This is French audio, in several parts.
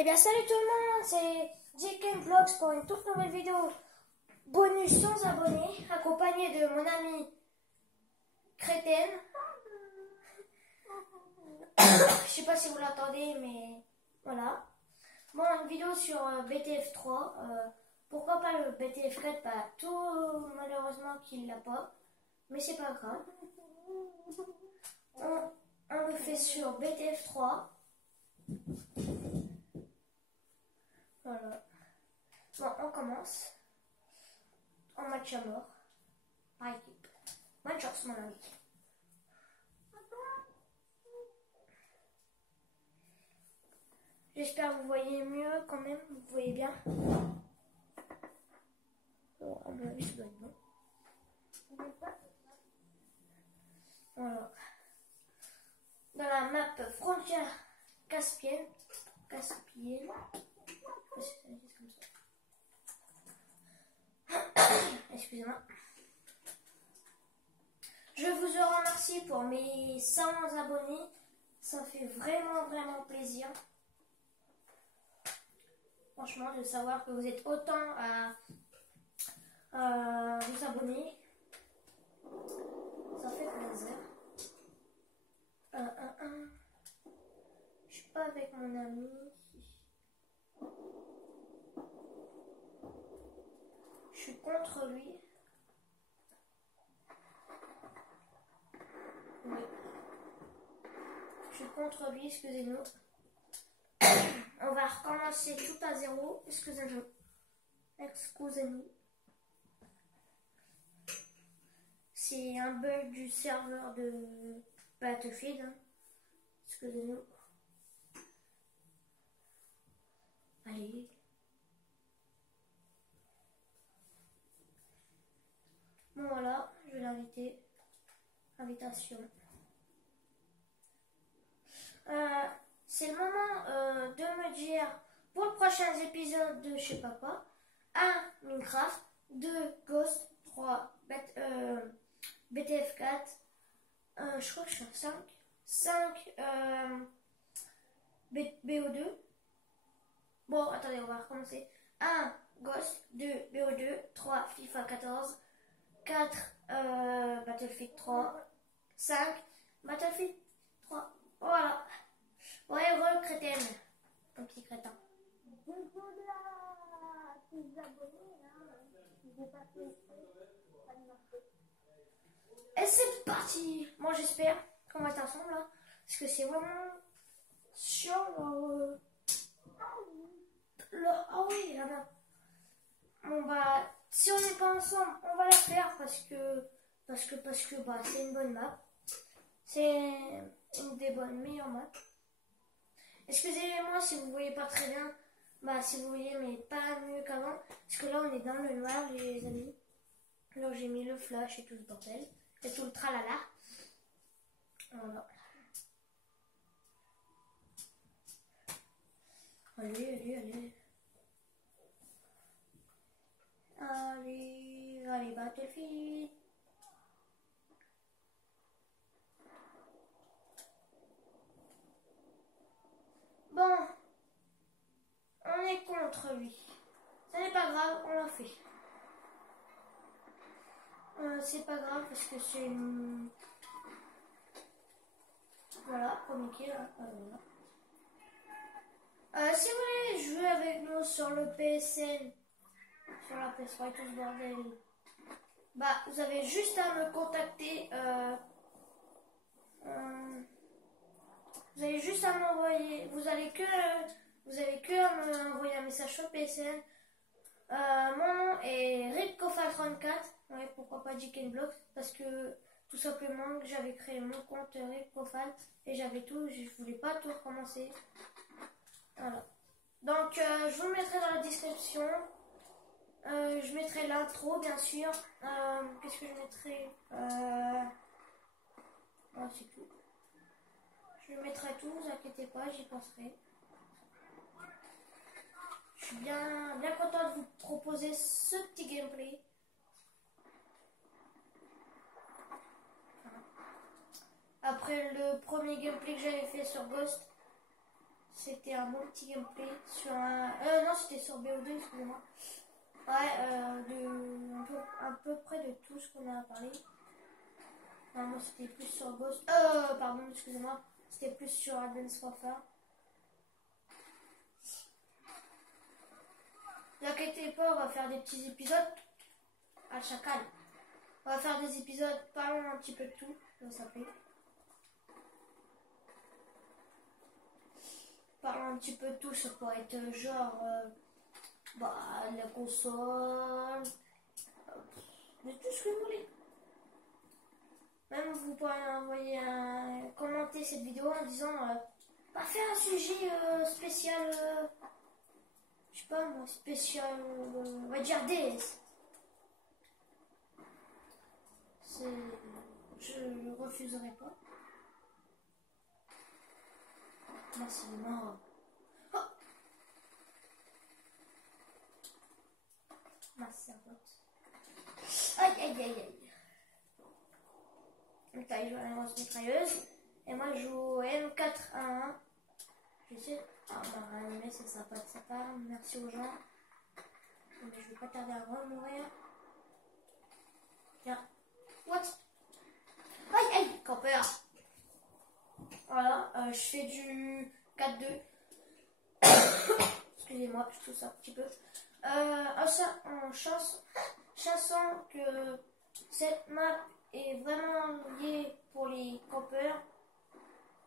Eh bien salut tout le monde, c'est JK Vlogs pour une toute nouvelle vidéo bonus sans abonnés, accompagné de mon ami Crétène. Je sais pas si vous l'entendez, mais voilà. Bon, une vidéo sur BTF 3. Pourquoi pas le BTF 4? Pas tout malheureusement qu'il l'a pas, mais c'est pas grave. On le fait sur BTF 3. Voilà. Bon, on commence. En match à mort. Par équipe. Bonne chance, mon ami. J'espère que vous voyez mieux quand même. Vous voyez bien. Bon, à mon avis, ça doit être bon. Voilà. Dans la map frontière caspienne. Caspienne. Excusez-moi. Je vous remercie pour mes 100 abonnés. Ça fait vraiment plaisir. Franchement, de savoir que vous êtes autant à vous abonner. Ça fait plaisir. Je suis pas avec mon ami. Je suis contre lui. Oui. Je suis contre lui, excusez-nous. On va recommencer tout à zéro. Excusez-nous. Excusez-nous. C'est un bug du serveur de Battlefield. Hein. Excusez-nous. Allez. Bon voilà, je vais l'inviter. Invitation. C'est le moment de me dire pour le prochain épisode de je sais pas quoi. 1. Minecraft. 2. Ghost. 3. BTF 4. Je crois que je suis à 5. 5. BO2. Bon, attendez, on va recommencer. 1. Ghost. 2. BO2. 3. FIFA 14. 4. Battlefield 3. 5. Battlefield 3. Voilà. Ouais, heureux, crétine. Un petit crétin. Et c'est parti. Moi, j'espère qu'on va être ensemble là. Parce que c'est vraiment chiant. Ah oui, là bas. Bon, bah, si on n'est pas ensemble, on va la faire parce que bah, c'est une bonne map. C'est une des meilleures maps. Excusez-moi si vous voyez pas très bien. Bah, si vous voyez, mais pas mieux qu'avant. Parce que là, on est dans le noir, les amis. Alors, j'ai mis le flash et tout le bordel. Et tout le tralala. Voilà. Allez. Allez, Battlefield. Bon, on est contre lui. Ce n'est pas grave, on l'a fait. C'est pas grave parce que c'est une... Voilà, premier kill. Voilà. Si vous voulez jouer avec nous sur le PSN, sur la PS3 et tout ce bordel, bah vous avez juste à me contacter. Vous avez juste à m'envoyer. Vous avez que à m'envoyer un message sur PSN. Mon nom est RipKofal34. Ouais, pourquoi pas JK parce que tout simplement j'avais créé mon compte RipKofal et j'avais tout. Je voulais pas tout recommencer. Voilà. Donc je vous le mettrai dans la description. Je mettrai l'intro bien sûr. Qu'est-ce que je mettrai oh, c'est tout. Je mettrai tout, vous inquiétez pas, j'y penserai. Je suis bien content de vous proposer ce petit gameplay. Après le premier gameplay que j'avais fait sur Ghost, c'était un bon petit gameplay sur un... non, c'était sur BO2, excusez-moi. Ouais, à peu près de tout ce qu'on a parlé. Non, moi c'était plus sur Ghost. Pardon, excusez-moi. C'était plus sur Advanced Warfare. Ne vous inquiétez pas, on va faire des petits épisodes à chacal. On va faire des épisodes parlons un petit peu de tout, ça s'appelle. Parlons un petit peu de tout, ça pourrait être genre la console, de tout ce que vous voulez. Même vous pourrez envoyer commenter cette vidéo en disant faire un sujet spécial, je sais pas moi, spécial, on va dire DS. Je ne refuserai pas. Merci de mort. Oh, merci à pote. Aïe aïe aïe aïe. Donc là, il joue à la grosse mitrailleuse. Et moi, je joue au M4A1. Je sais. Ah, on m'a animé, c'est sympa de sa part. Merci aux gens. Mais je vais pas tarder à mourir. Tiens. What? Aïe aïe, campeur. Voilà, je fais du 4-2. Excusez-moi, je tousse un petit peu. En chassant que cette map est vraiment liée pour les campeurs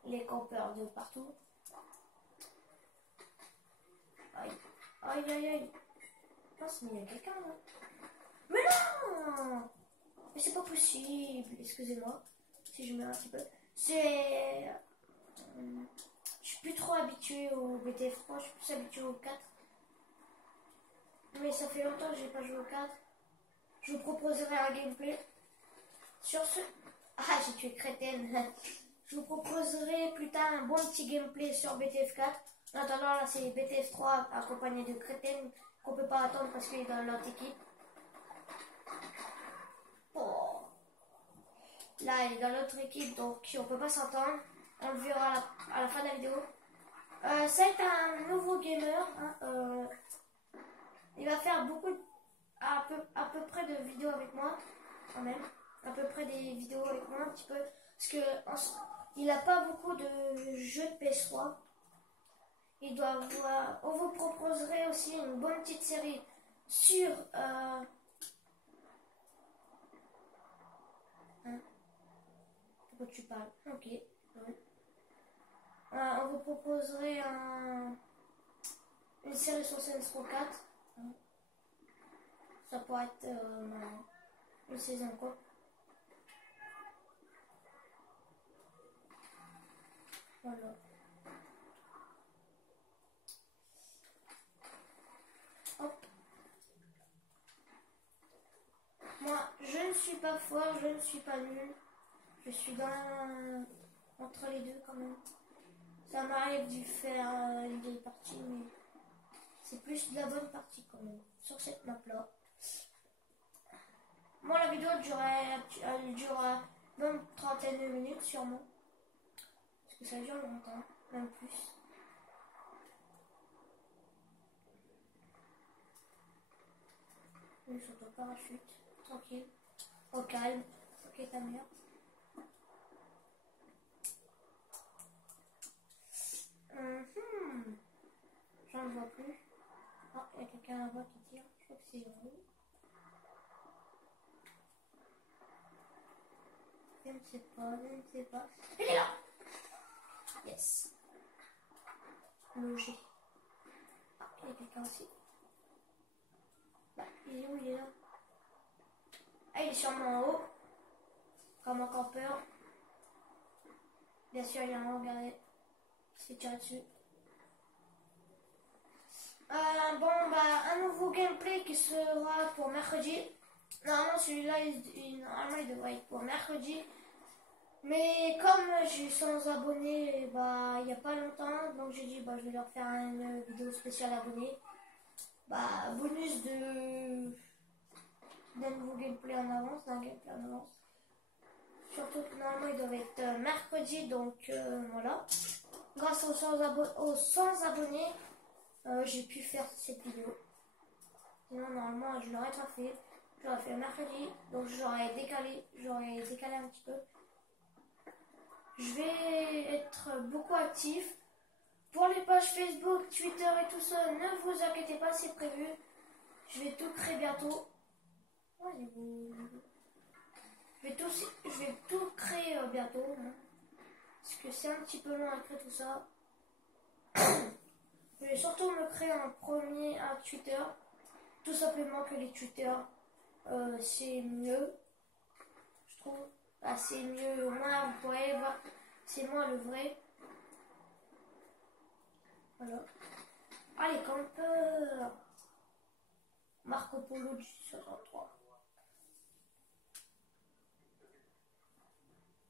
de partout. Aïe, aïe, aïe, aïe. Je pense qu'il y a quelqu'un là. Mais non! Mais c'est pas possible, excusez-moi si je mets un petit peu. Je suis plus trop habituée au BTF3, je suis plus habituée au 4. Mais ça fait longtemps que j'ai pas joué au 4. Je vous proposerai un gameplay. Sur ce... Ah, j'ai tué Crétaine. Je vous proposerai plus tard un bon petit gameplay sur BTF4. En attendant, là, c'est BTF3 accompagné de Crétaine qu'on peut pas attendre parce qu'il est dans l'autre équipe. Oh. Là, il est dans l'autre équipe, donc on peut pas s'entendre. On le verra à la fin de la vidéo. Ça est un nouveau gamer. Hein, il va faire à peu près de vidéos avec moi, quand même. À peu près des vidéos avec moi, un petit peu. Parce que il n'a pas beaucoup de jeux de PS3. Il doit avoir... On vous proposerait aussi une bonne petite série sur... Pourquoi tu parles? Ok. Ouais. On vous proposerait une série sur Saints Row 4. Ça pourrait être une saison quoi. Voilà. Hop. Moi, je ne suis pas fort, je ne suis pas nul. Je suis entre les deux quand même. Ça m'arrive de faire des parties, mais c'est plus de la bonne partie quand même. Sur cette map là. Moi, la vidéo elle durera même une trentaine de minutes sûrement. Parce que ça dure longtemps, même plus. Je saute au parachute, tranquille, au calme. Ok, ta mère. J'en vois plus. Ah, il y a quelqu'un là-bas qui tire. Je crois que c'est vous. Je ne sais pas, je ne sais pas. Il est là! Yes. Logé. Ah, il y a quelqu'un aussi. Là, il est où? Il est là. Ah, il est sûrement en haut. Comme un campeur. Bien sûr, il y a un haut, regardez. Il se fait tirer dessus. Un nouveau gameplay qui sera pour mercredi. Normalement, celui-là, normalement, il devrait être pour mercredi. Mais comme j'ai 100 abonnés, il n'y a pas longtemps, donc j'ai dit, je vais leur faire une vidéo spéciale abonnés. Bonus d'un nouveau gameplay en avance, d'un gameplay en avance. Surtout que normalement, il devait être mercredi, donc voilà. grâce aux 100 abonnés, j'ai pu faire cette vidéo. Sinon, normalement, je l'aurais pas fait. J'aurais fait mercredi, donc j'aurais décalé un petit peu. Je vais être beaucoup actif. Pour les pages Facebook, Twitter et tout ça, ne vous inquiétez pas, c'est prévu. Je vais tout créer bientôt. Je vais tout créer bientôt. Hein, parce que c'est un petit peu long à créer tout ça. Je vais surtout me créer un premier un Twitter. Tout simplement que les Twitter, c'est mieux. Je trouve. Ah, c'est mieux. Au moins, vous pourrez voir. C'est moi le vrai. Voilà. Allez, campeur. Marco Polo du 63.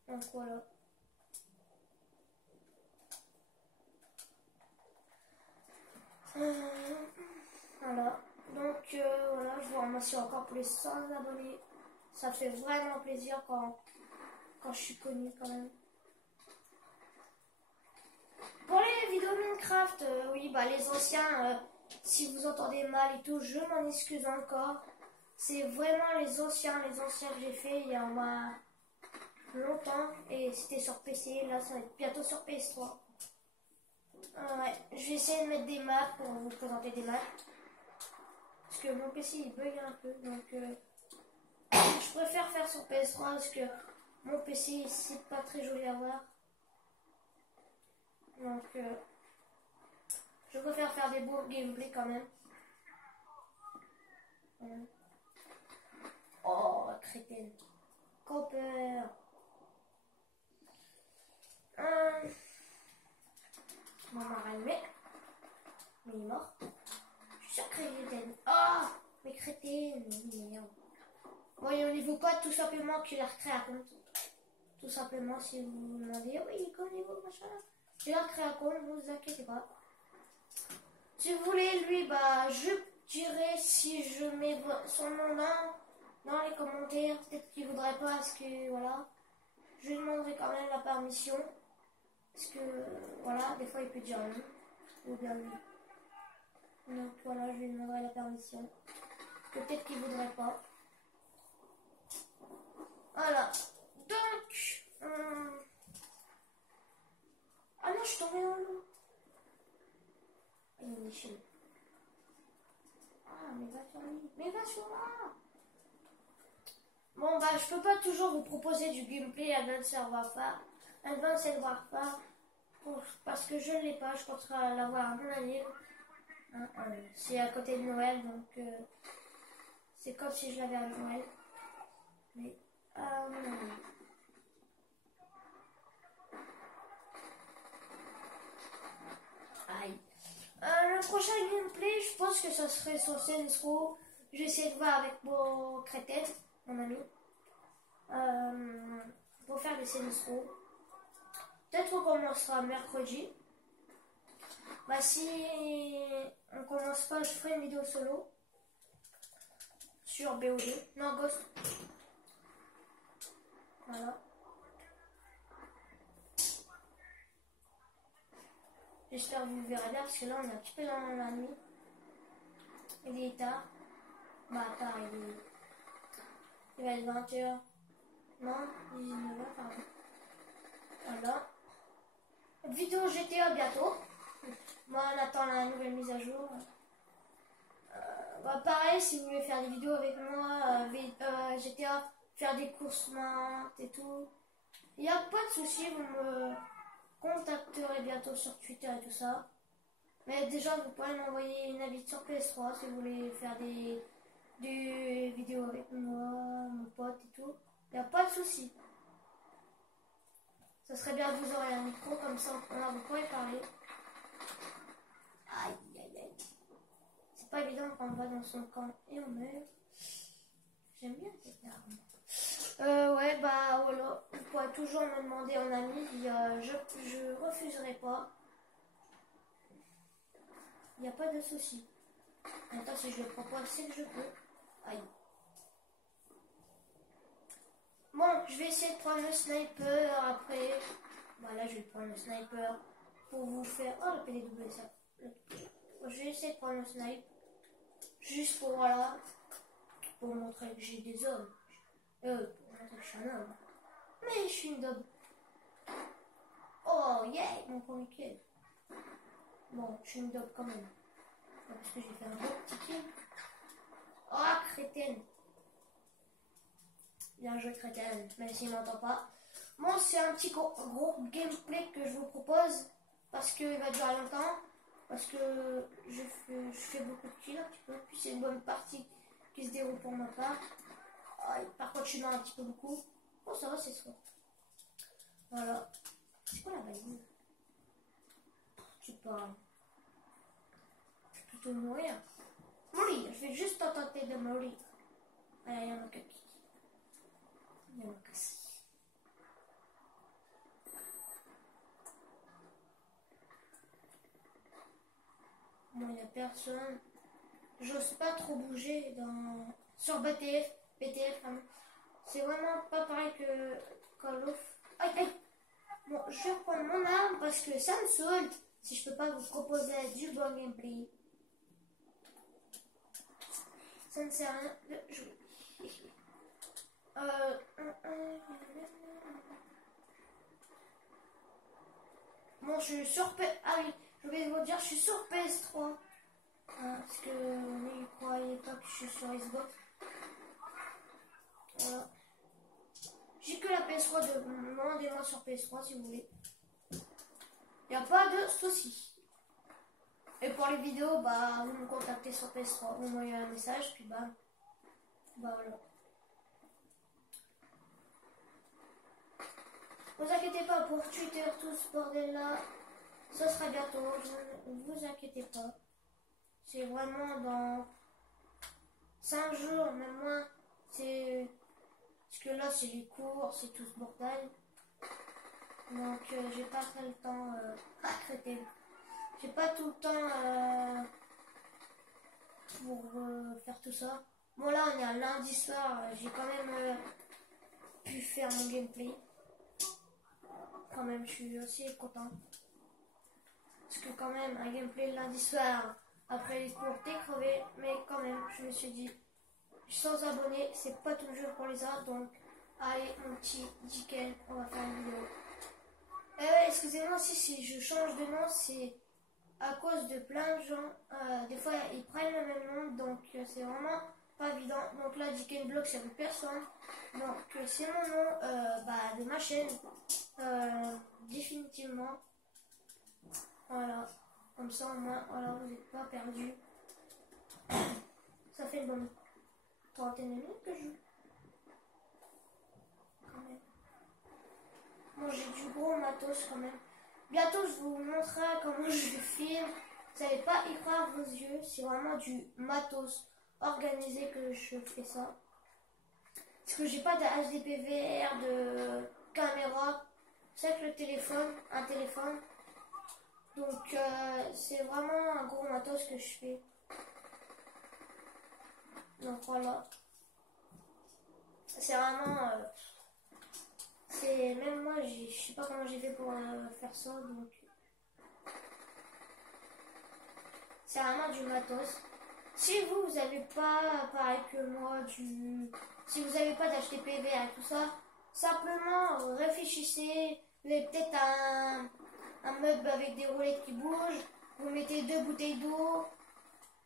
Donc voilà. Voilà. Donc voilà, je vous remercie encore pour les 100 abonnés. Ça fait vraiment plaisir quand je suis connue quand même. Pour les vidéos Minecraft, oui, bah les anciens, si vous entendez mal et tout, je m'en excuse encore. C'est vraiment les anciens que j'ai fait il y a longtemps et c'était sur PC. Là, ça va être bientôt sur PS3. Ouais, je vais essayer de mettre des maps pour vous présenter des maps. Parce que mon PC il bug un peu, donc je préfère faire sur PS3 parce que mon PC c'est pas très joli à voir. Donc je préfère faire des beaux gameplays quand même. Oh, crétin. Copper. Mon marraine, mais il est mort. Je suis sûr que crétin. Oh, mais crétin, merde. Bon, il y a au niveau code, tout simplement qu'il a recréé un compte. Tout simplement, si vous vous demandez, oui, comme niveau machin. Il a recréé un compte, ne vous inquiétez pas. Si vous voulez, lui, bah, je dirais si je mets son nom dans les commentaires. Peut-être qu'il voudrait pas, parce que voilà. Je lui demanderai quand même la permission. Parce que, voilà, des fois il peut dire non. Ou bien oui. Donc voilà, je lui demanderai la permission. Peut-être qu'il voudrait pas. Voilà. Donc. Ah non, je suis tombée dans l'eau. Il est méchant. Ah, mais va sur lui. Mais va sur là. Bon, bah, je peux pas toujours vous proposer du gameplay Advanced Warfare. Parce que je ne l'ai pas. Je compterai l'avoir à mon anniv. C'est à côté de Noël, donc c'est comme si je l'avais à Noël. Mais aïe. Le prochain gameplay, je pense que ça serait sur Saints-Row. Je vais essayer de voir avec mon crétin, mon ami, pour faire des Saints-Row. Peut-être qu'on commencera mercredi. Bah si on commence pas, je ferai une vidéo solo sur BOD. Non, Ghost. Voilà. J'espère que vous verrez bien parce que là on est un petit peu dans la nuit. Il est tard. Bah tard, il va être 20h. Non, 19h, pardon. Voilà. Vidéo GTA bientôt. Moi on attend la nouvelle mise à jour. Bah, pareil, si vous voulez faire des vidéos avec moi, GTA, faire des courses main et tout, il n'y a pas de souci, vous me contacterez bientôt sur Twitter et tout ça. Mais déjà, vous pouvez m'envoyer une invite sur PS3 si vous voulez faire des vidéos avec moi, mon pote et tout. Il n'y a pas de souci. Ça serait bien que vous aurez un micro comme ça, vous pourrez parler. Aïe, aïe, aïe. C'est pas évident quand on va dans son camp et on meurt. J'aime bien cette arme. Ouais, bah voilà. Vous pourrez toujours me demander en ami. Je refuserai pas. Il n'y a pas de souci. Attends, si je le propose, c'est que je peux. Aïe. Bon, je vais essayer de prendre le sniper après. Voilà, je vais prendre le sniper pour vous faire... Oh, le PDW, ça. Je vais essayer de prendre le snipe. Juste pour, voilà, pour montrer que j'ai des hommes. Pour montrer que je suis un homme. Mais je suis une daube. Oh, yeah, mon premier kill. Bon, je suis une daube quand même. Parce que j'ai fait un beau petit kill. Oh, crétine. Bien joué, crétine. Même s'il m'entend pas. Bon, c'est un petit gros gameplay que je vous propose. Parce qu'il va durer longtemps. Parce que je fais beaucoup de kills un petit peu. Puis c'est une bonne partie qui se déroule pour ma part. Oh, par contre, je suis dans un petit peu beaucoup. Bon, ça va, c'est ça. Voilà. C'est quoi la valise? Je sais pas. Je vais plutôt mourir. Mourir. Je vais juste tenter de mourir. Ah, il y en a que qui. Il y en a que si. Bon, il n'y a personne. J'ose pas trop bouger sur BTF. C'est vraiment pas pareil que Call of. Aïe, aïe. Bon, je vais reprendre mon arme parce que ça me saoule si je peux pas vous proposer du bon gameplay. Ça ne sert à rien de jouer. Bon, je suis sur Ah oui, je vais vous dire, je suis sur PS3. Parce que ne croyez pas que je suis sur Xbox. Voilà. J'ai que la PS3 demandez-moi sur PS3 si vous voulez. Il n'y a pas de souci. Et pour les vidéos, bah vous me contactez sur PS3, vous m'envoyez un message, puis bah voilà. Vous inquiétez pas pour Twitter, tout ce bordel là, ça sera bientôt, ne vous inquiétez pas. C'est vraiment dans 5 jours, même moins. C'est parce que là c'est les cours, c'est tout ce bordel. Donc j'ai pas très le temps à traiter. J'ai pas tout le temps pour faire tout ça. Bon là on est un lundi soir, j'ai quand même pu faire mon gameplay. Quand même je suis aussi content. Parce que quand même un gameplay le lundi soir, après les cours t'es crevé, mais quand même je me suis dit, 100 abonnés c'est pas tout le jeu pour les autres, donc allez mon petit Dicken, on va faire une vidéo. Excusez-moi si je change de nom, c'est à cause de plein de gens, des fois ils prennent le même nom, donc c'est vraiment pas évident. Donc là, Dicken Block, ça veut personne. Donc c'est mon nom de ma chaîne, définitivement. Voilà, comme ça au moins, voilà, vous n'êtes pas perdu. Ça fait une bonne trentaine de minutes que je joue. Quand même. Bon, j'ai du gros matos quand même. Bientôt, je vous montrerai comment je filme. Vous n'allez pas y croire vos yeux. C'est vraiment du matos organisé que je fais ça. Parce que j'ai pas de HDPVR, de caméra. C'est que le téléphone, un téléphone. Donc, c'est vraiment un gros matos que je fais. Donc, voilà. C'est vraiment... même moi, je sais pas comment j'ai fait pour faire ça, donc c'est vraiment du matos. Si vous avez pas, pareil que moi, si vous n'avez pas d'HTPV et tout ça, simplement réfléchissez. Vous avez peut-être un meuble avec des roulettes qui bougent. Vous mettez 2 bouteilles d'eau.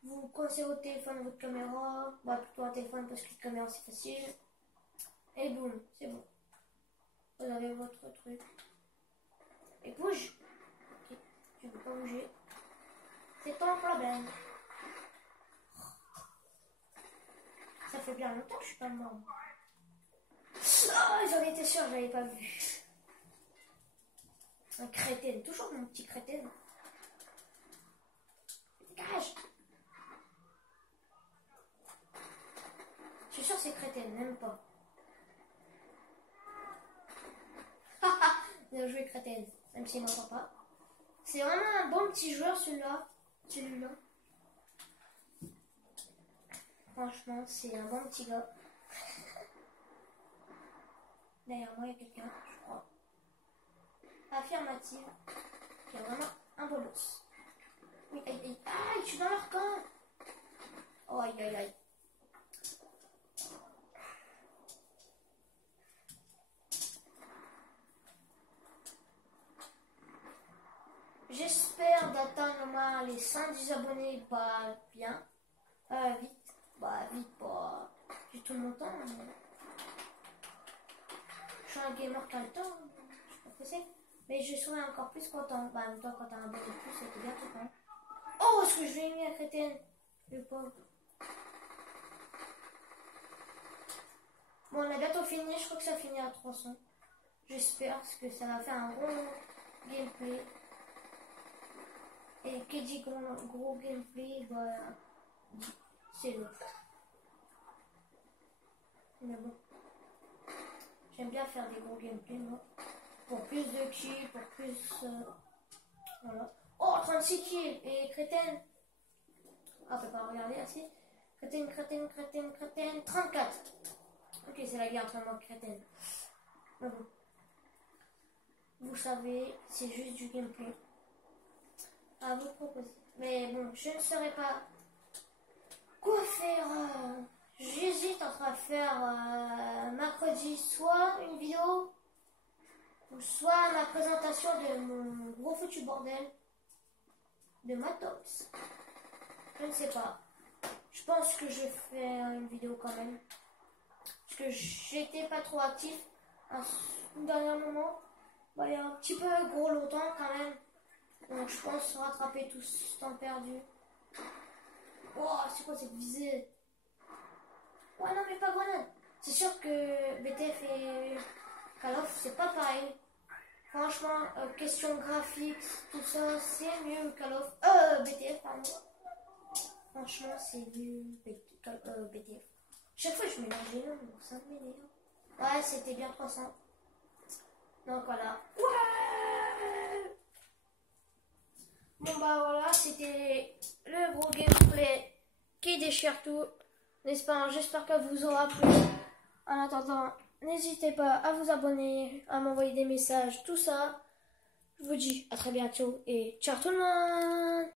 Vous coincez votre téléphone, votre caméra. Bah, plutôt un téléphone parce que la caméra c'est facile. Et boum, c'est bon. Vous avez votre truc. Et bouge. Ok, tu ne veux pas bouger. C'est ton problème. Ça fait bien longtemps que je suis pas mort. Oh, j'en étais sûre, je l'avais pas vu. Un crétin, toujours mon petit crétin. Dégage. Je suis sûre que c'est crétin, même pas. Bien joué crétin, même s'il m'entend pas. C'est vraiment un bon petit joueur celui-là. Franchement, c'est un bon petit gars. Derrière moi, il y a quelqu'un, je crois. Affirmative. qui est vraiment un bolos. Oui, aïe, aïe, aïe, je suis dans leur camp. Oh, aïe, aïe, aïe. J'espère d'atteindre les 110 abonnés, bien. Vite. Vite, j'ai tout mon temps. Mais... je suis un gamer qui a le temps. Je suis pas pressée. Mais je serais encore plus content. En même temps, quand t'as un abonné de plus, c'était bien tout temps. Oh, est-ce que je vais mis la crétienne? Le pauvre. Bon, on a bientôt fini. Je crois que ça finit à 300. J'espère parce que ça va faire un gros gameplay. Et qui dit gros gameplay, c'est l'autre. Mais bon, j'aime bien faire des gros gameplays, moi. Pour plus de kills, pour plus... voilà. Oh, 36 kills et crétine. Ah, on peut pas regarder assez. Crétine, 34. Ok, c'est la guerre entre moi et crétine. Mais bon. Vous savez, c'est juste du gameplay. À vous proposer. Mais bon, je ne saurais pas quoi faire. J'hésite entre faire mercredi soit une vidéo ou soit ma présentation de mon gros foutu bordel de Matos. Je ne sais pas. Je pense que je fais une vidéo quand même. Parce que j'étais pas trop actif à ce dernier moment. Il y a un petit peu gros longtemps quand même. Donc je pense rattraper tout ce temps perdu. Oh, c'est quoi cette visée? Ouais, non, mais pas grenade. C'est sûr que BTF et Call of, c'est pas pareil. Franchement, question graphique, tout ça, c'est mieux Call of. BTF, pardon. Franchement, c'est mieux BTF. Chaque fois, je mélange les noms, donc ça m'énerve. Ouais, c'était bien 300. Donc voilà. Ouais! Bon bah voilà, c'était le gros gameplay qui déchire tout. J'espère que vous aura plu. En attendant, n'hésitez pas à vous abonner, à m'envoyer des messages, tout ça. Je vous dis à très bientôt et ciao tout le monde!